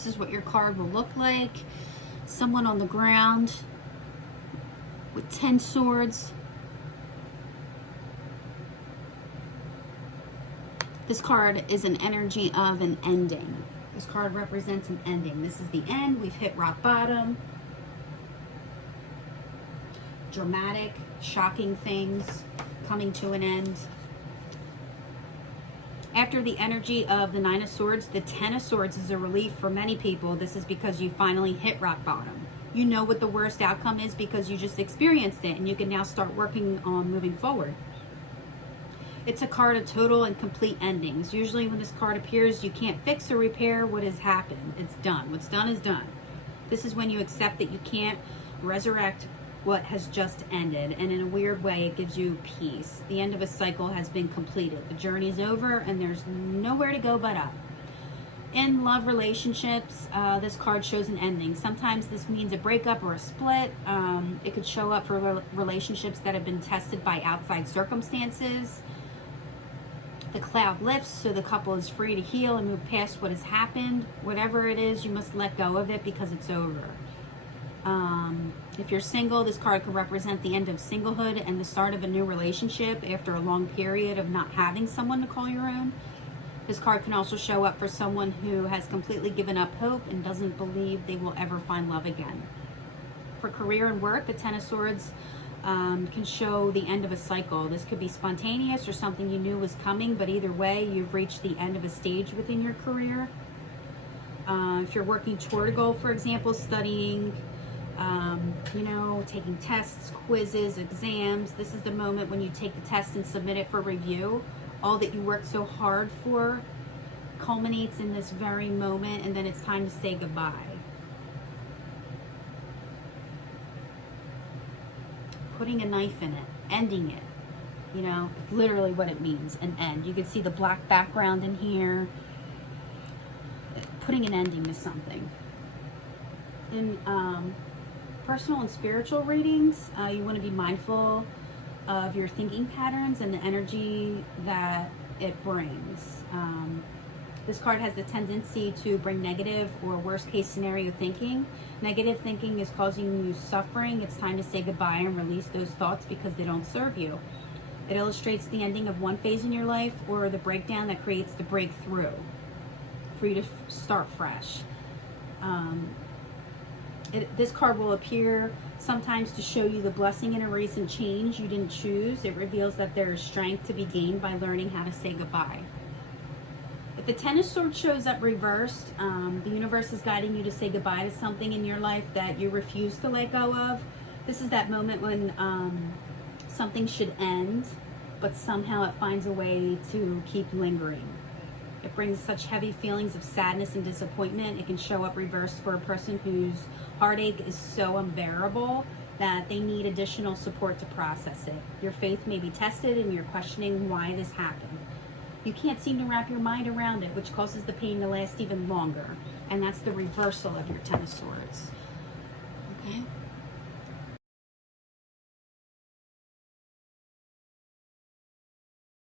this is what your card will look like. Someone on the ground with 10 swords. This card is an energy of an ending. This card represents an ending. This is the end. We've hit rock bottom. Dramatic, shocking things coming to an end. After the energy of the Nine of Swords, the Ten of Swords is a relief for many people. This is because you finally hit rock bottom. You know what the worst outcome is because you just experienced it, and you can now start working on moving forward. It's a card of total and complete endings. Usually when this card appears, you can't fix or repair what has happened. It's done. What's done is done. This is when you accept that you can't resurrect what has just ended, and in a weird way it gives you peace. The end of a cycle has been completed. The journey's over and there's nowhere to go but up. In love relationships, this card shows an ending. Sometimes this means a breakup or a split. It could show up for relationships that have been tested by outside circumstances. The cloud lifts, so the couple is free to heal and move past what has happened. Whatever it is, you must let go of it because it's over. If you're single, this card could represent the end of singlehood and the start of a new relationship after a long period of not having someone to call your own. This card can also show up for someone who has completely given up hope and doesn't believe they will ever find love again. For career and work, the Ten of Swords can show the end of a cycle. This could be spontaneous or something you knew was coming, but either way, you've reached the end of a stage within your career. If you're working toward a goal, for example, studying, taking tests, quizzes, exams, this is the moment when you take the test and submit it for review. All that you worked so hard for culminates in this very moment, and then it's time to say goodbye. Putting a knife in it, ending it, literally what it means, an end. You can see the black background in here. Putting an ending to something. In personal and spiritual readings, you want to be mindful of your thinking patterns and the energy that it brings. This card has the tendency to bring negative or worst case scenario thinking. Negative thinking is causing you suffering. It's time to say goodbye and release those thoughts because they don't serve you. It illustrates the ending of one phase in your life or the breakdown that creates the breakthrough for you to start fresh. This card will appear sometimes to show you the blessing in a recent change you didn't choose. It reveals that there is strength to be gained by learning how to say goodbye. If the Ten of Swords shows up reversed, the universe is guiding you to say goodbye to something in your life that you refuse to let go of. This is that moment when something should end, but somehow it finds a way to keep lingering. It brings such heavy feelings of sadness and disappointment. It can show up reversed for a person whose heartache is so unbearable that they need additional support to process it. Your faith may be tested and you're questioning why this happened. You can't seem to wrap your mind around it, which causes the pain to last even longer. And that's the reversal of your Ten of Swords. Okay?